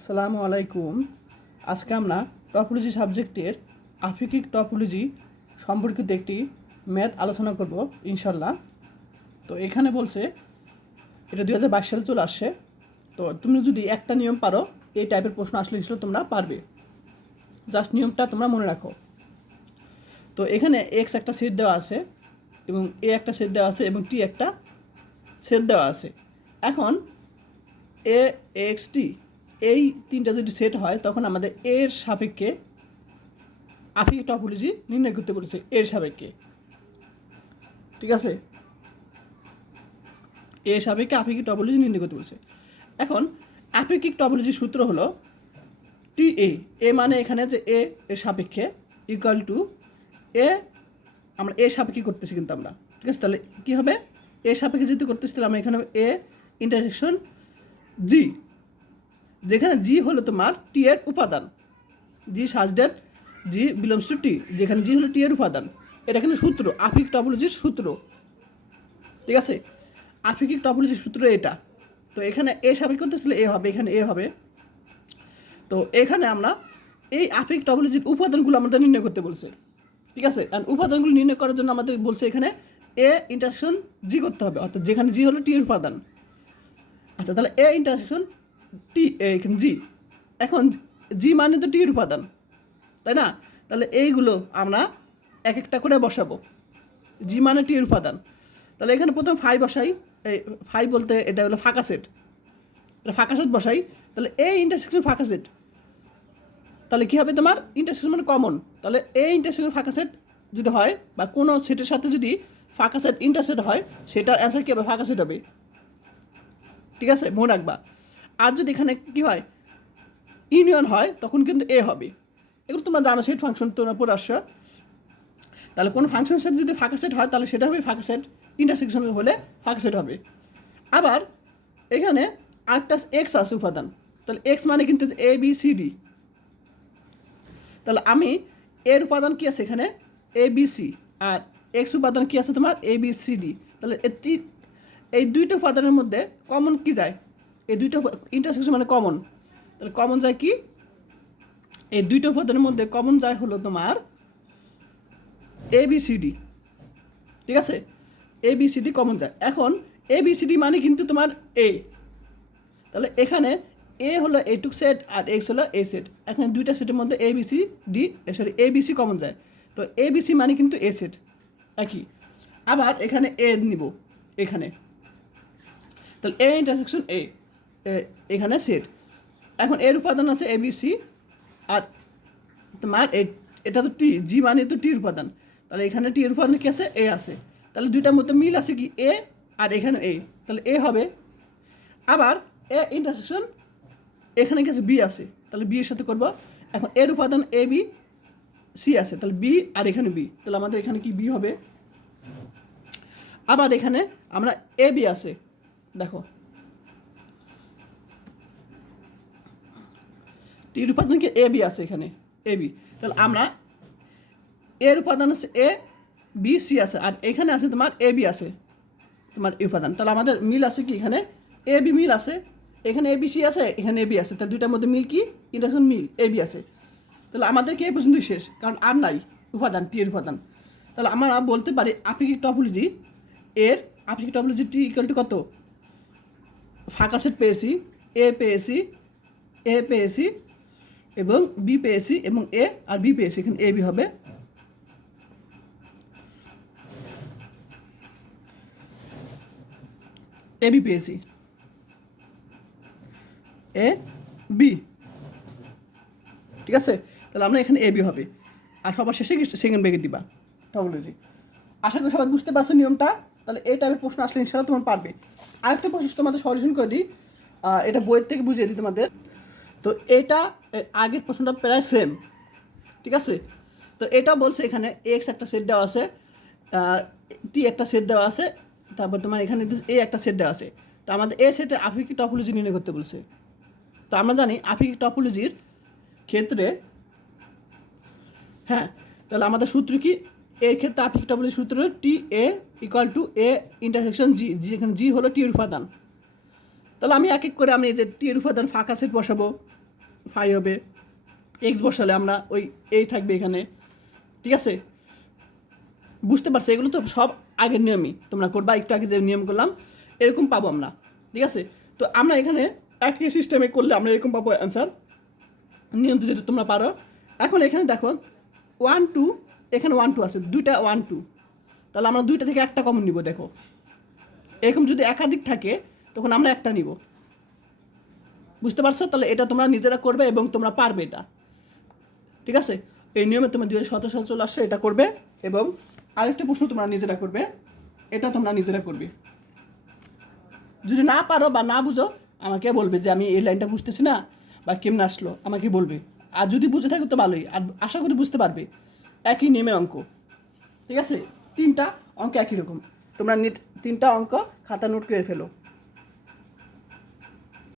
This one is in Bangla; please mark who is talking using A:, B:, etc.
A: আসসালামু আলাইকুম। আজকে আমরা টপোলজি সাবজেক্টের আফিকিক টপোলজি সম্পর্কিত একটি ম্যাথ আলোচনা করব ইনশাল্লাহ তো এখানে বলছে, এটা দুই হাজার বাইশ সালে চলে আসছে। তো তুমি যদি একটা নিয়ম পারো, এই টাইপের প্রশ্ন আসলে ইনশাল্লাহ তোমরা পারবে। জাস্ট নিয়মটা তোমরা মনে রাখো। তো এখানে এক্স একটা সেট দেওয়া আছে এবং এ একটা সেট দেওয়া আছে এবং টি একটা সেট দেওয়া আছে। এখন এ এক্স টি এই তিনটা যদি সেট হয়, তখন আমাদের এর সাপেক্ষে আপেক্ষিক টপোলজি নির্ণয় করতে বলেছে এর সাপেক্ষে। ঠিক আছে? এর সাপেক্ষে আপেক্ষিক টপোলজি নির্ণয় করতে বলেছে। এখন আপেক্ষিক টপোলজির সূত্র হলো টি এ এ মানে এখানে যে এ এর সাপেক্ষে ইকুয়াল টু এ আমরা এ সাপেক্ষে করতেছি কিন্তু আমরা। ঠিক আছে? তাহলে কী হবে? এ সাপেক্ষে যেহেতু করতেছি, তাহলে আমরা এখানে এ ইন্টারসেকশন জি যেখানে জি হলো তোমার টি এর উপাদান। জি সাজডেট জি বিলংস টু টি যেখানে জি হলো টি এর উপাদান। এটা কিন্তু সূত্র আফিক টপোলজির সূত্র। ঠিক আছে? আফিকিক টপোলজির সূত্র এটা। তো এখানে এ সাপেক্ষ করতেছিলে এ হবে, এখানে এ হবে। তো এখানে আমরা এই আফিক টপোলজির উপাদানগুলো আমাদের নির্ণয় করতে বলছে। ঠিক আছে? আর উপাদানগুলো নির্ণয় করার জন্য আমাদের বলছে এখানে এ ইন্টারসেকশন জি করতে হবে। অর্থাৎ যেখানে জি হলো টি এর উপাদান। আচ্ছা তাহলে এ ইন্টারসেকশন টি জি। এখন জি মানে তো টির উপাদান, তাই না? তাহলে এইগুলো আমরা এক একটা করে বসাবো। জি মানে টির উপাদান। তাহলে এখানে প্রথম ফাই বসাই। এই ফাই বলতে এটা হলো ফাঁকা সেট। এটা ফাঁকা সেট বসাই। তাহলে এই ইন্টারসেকশন ফাঁকা সেট। তাহলে কী হবে তোমার? ইন্টারসেকশন মানে কমন তাহলে এই ইন্টারসেকশন ফাঁকা সেট যদি হয় বা কোনো সেটের সাথে যদি ফাঁকা সেট ইন্টারসেট হয়, সেটার অ্যান্সার কী হবে? ফাঁকা সেট হবে। ঠিক আছে? মনে রাখবা। আর যদি এখানে কী হয়? ইউনিয়ন হয়, তখন কিন্তু এ হবে। এগুলো তোমরা জানো সেট ফাংশন তোমরা পড়ে আসছো। তাহলে কোনো ফাংশন সাথে যদি ফাঁকা সেট হয়, তাহলে সেটা হবে ফাঁকা সেট ইন্টারসেকশন হলে ফাঁকা সেট হবে। আবার এখানে আরেকটা এক্স আছে উপাদান। তাহলে এক্স মানে কিন্তু এ বি সি ডি তাহলে আমি এর উপাদান কী আছে এখানে? এ বি সি আর এক্স উপাদান কী আছে তোমার? এ বি সি ডি তাহলে এই দুইটা উপাদানের মধ্যে কমন কি যায়? এই দুইটা ইন্টারসেকশন মানে কমন তাহলে কমন যায় কি? এই দুইটা উপাদানের মধ্যে কমন যায় হলো তোমার এ বি সি ডি ঠিক আছে? A B C D common যায়। এখন এ বি সি ডি মানে কিন্তু তোমার এ তাহলে এখানে এ হলো এ টুক সেট আর এক্স হলো এ সেট এখানে দুইটা সেটের মধ্যে A B C D sorry A B C common যায়। তো এ বি সি মানে কিন্তু এ সেট একই। আবার এখানে এ নিব। এখানে। তাহলে এ ইন্টারসেকশন এ এখানে সেট এখন এর উপাদান আছে এ বি সি আর তোমার এটা তো টি জি মানে তো টির উপাদান। তাহলে এখানে টি এর উপাদান কি আছে? এ আছে। তাহলে দুইটার মধ্যে মিল আছে কি? এ আর এখানে এ তাহলে এ হবে। আবার এ ইন্টারসেকশন এখানে কিছু বি আছে। তাহলে বি এর সাথে করব। এখন এর উপাদান এ বি সি আছে। তাহলে বি আর এখানে বি তাহলে আমাদের এখানে কি বি হবে? আবার এখানে আমরা এ বি আছে। দেখো টির উপাদান কি এ বি আছে এখানে, এ বি। তাহলে আমরা এর উপাদান আছে এ, বি, সি আছে, আর এখানে আছে তোমার এ বি আছে, তোমার এই উপাদান। তাহলে আমাদের মিল আছে কি এখানে? এ বি মিল আছে, এখানে এ বি, সি আছে, এখানে এ বি আছে। তাহলে দুইটার মধ্যে মিল কি? ইন্টারসেকশন মিল, এ বি আছে। তাহলে আমাদের কি এই পর্যন্ত শেষ, কারণ আর নাই উপাদান, টি এর উপাদান। তাহলে আমরা বলতে পারি আপেক্ষিক টপোলজি, এর আপেক্ষিক টপোলজি টি ইকুয়াল টু কত? ফাঁকা সেট পেয়েছি, এ পেয়েছি এ পেয়েছি এবং বি পেয়েছি এবং এ আর বি পেয়েছি, এখানে এ বি হবে। এ বি পেয়েছি। এ বি ঠিক আছে? তাহলে আমরা এখানে এ বি হবে। আর সবার শেষে সেকেন্ড ব্রেকেট দিবা? টপোলজি আশা করি সবাই বুঝতে পারছ নিয়মটা। তাহলে এই টাইপের প্রশ্ন আসলে ইনশাল্লাহ তোমার পারবে। আরেকটা প্রশ্ন তোমাদের সলিউশন করে দিই। এটা বইয়ের থেকে বুঝিয়ে দিই তোমাদের। তো এটা আগের প্রশ্নটা প্রায় সেম ঠিক আছে? তো এটা বলছে এখানে এক্স একটা সেট দেওয়া আছে টি একটা সেট দেওয়া আছে, তারপর তোমার এখানে এ একটা সেট দেওয়া আছে। তো আমাদের এ সেটে আফিকি টপোলজি নির্ণয় করতে বলছে। তো আমরা জানি আফিকি টপোলজির ক্ষেত্রে হ্যাঁ তাহলে আমাদের সূত্র কি? এর ক্ষেত্রে আফিক টপোলজির সূত্র টি A equal to A intersection G G এখানে জি হলো টি উপাদান। তাহলে আমি এক এক করে আমি এই যে টি এর উপাদান ফাঁকা সেট বসাবো ফাই হবে এক্স বসালে আমরা ওই এই থাকবে এখানে, ঠিক আছে? বুঝতে পারছ? এগুলো তো সব আগের নিয়মই, তোমরা করবা, একটু আগে যে নিয়ম করলাম, এরকম পাবো আমরা, ঠিক আছে? তো আমরা এখানে একই সিস্টেমে করলে আমরা এরকম পাবো অ্যান্সার নিয়ম তো যেটা তোমরা পারো। এখন এখানে দেখো ওয়ান টু এখানে ওয়ান টু আছে, দুইটা ওয়ান টু তাহলে আমরা দুইটা থেকে একটা কমন নিব, দেখো। এরকম যদি একাধিক থাকে তখন আমরা একটা নিব। বুঝতে পারছ? তাহলে এটা তোমরা নিজেরা করবে এবং তোমরা পারবে এটা। ঠিক আছে? এই নিয়মে তোমরা দুই হাজার সালে চলে আসছে, এটা করবে এবং আরেকটা প্রশ্ন তোমরা নিজেরা করবে, এটা তোমরা নিজেরা করবে। যদি না পারো বা না বুঝো, আমাকে বলবে যে আমি এই লাইনটা বুঝতেছি না বা কেমন আসলো, আমাকে বলবে। আর যদি বুঝে থাকো তো ভালোই, আর আশা করি বুঝতে পারবে। একই নিয়মের অঙ্ক। ঠিক আছে? তিনটা অঙ্ক একই রকম। তোমরা নিট তিনটা অঙ্ক খাতা নোট করে ফেলো।